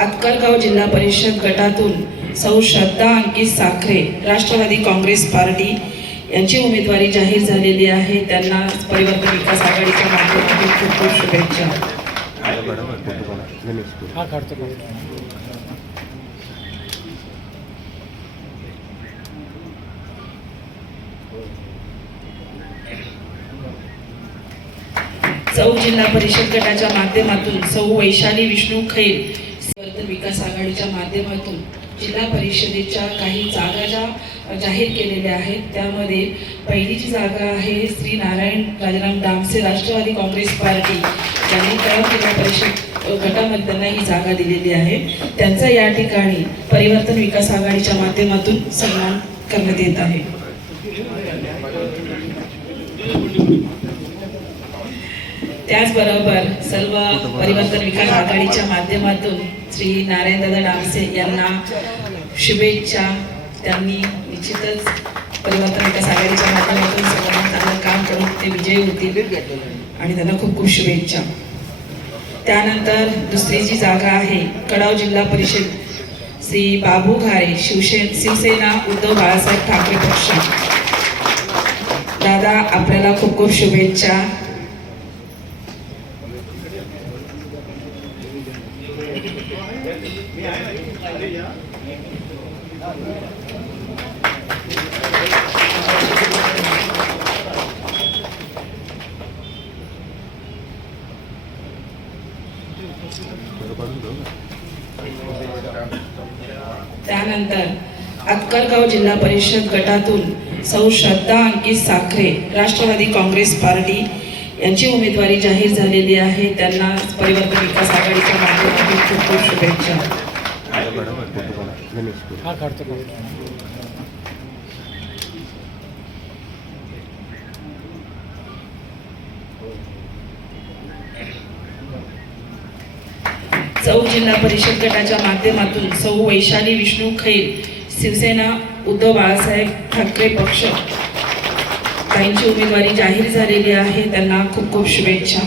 अक्कलगाव जिल्हा परिषद गटातून सौ श्रद्धा अंकित साखरे राष्ट्रवादी काँग्रेस पार्टी यांची उमेदवारी जाहीर झालेली आहे. त्यांना परिवर्तन विकास आघाडीच्या माध्यमातून खूप खूप शुभेच्छा. सौ जिल्हा परिषद गटाच्या माध्यमातून सौ वैशाली विष्णू खैर विकास आघाडीच्या माध्यमातून जिल्हा परिषदेच्या काही जागा ज्या जाहीर केलेल्या आहेत त्यामध्ये पहिली जी जागा आहे श्री नारायण राजाराम डामसे राष्ट्रवादी काँग्रेस पार्टी. यांनी त्या जिल्हा परिषद गटामध्ये त्यांना ही जागा दिलेली आहे. त्यांचा या ठिकाणी परिवर्तन विकास आघाडीच्या माध्यमातून सन्मान करण्यात येत आहे. त्याचबरोबर सर्व परिवर्तन विकास आघाडीच्या माध्यमातून श्री नारायणदादा डामसे यांना शुभेच्छा. त्यांनी निश्चितच परिवर्तन विकास आघाडीच्या माध्यमातून सर्वांना चांगलं काम करून ते विजयी होतील. आणि त्यांना खूप खूप शुभेच्छा. त्यानंतर दुसरी जी जागा आहे कडाव जिल्हा परिषद श्री बाबू घारे शिवसेन शिवसेना उद्धव बाळासाहेब ठाकरे पक्ष. दादा आपल्याला खूप खूप शुभेच्छा. त्यानंतर अक्कलगाव जिल्हा परिषद गटातून सौ श्रद्धा अंकित साखरे राष्ट्रवादी काँग्रेस पार्टी यांची उमेदवारी जाहीर झालेली आहे. त्यांना परिवर्तन विकास आघाडीच्या माध्यमातून खूप खूप शुभेच्छा. सौ जिल्हा परिषद गटाच्या माध्यमातून सौ वैशाली विष्णू खैर शिवसेना उद्धव बाळासाहेब ठाकरे पक्ष ताईंची उमेदवारी जाहीर झालेली आहे त्यांना खूप खूप शुभेच्छा.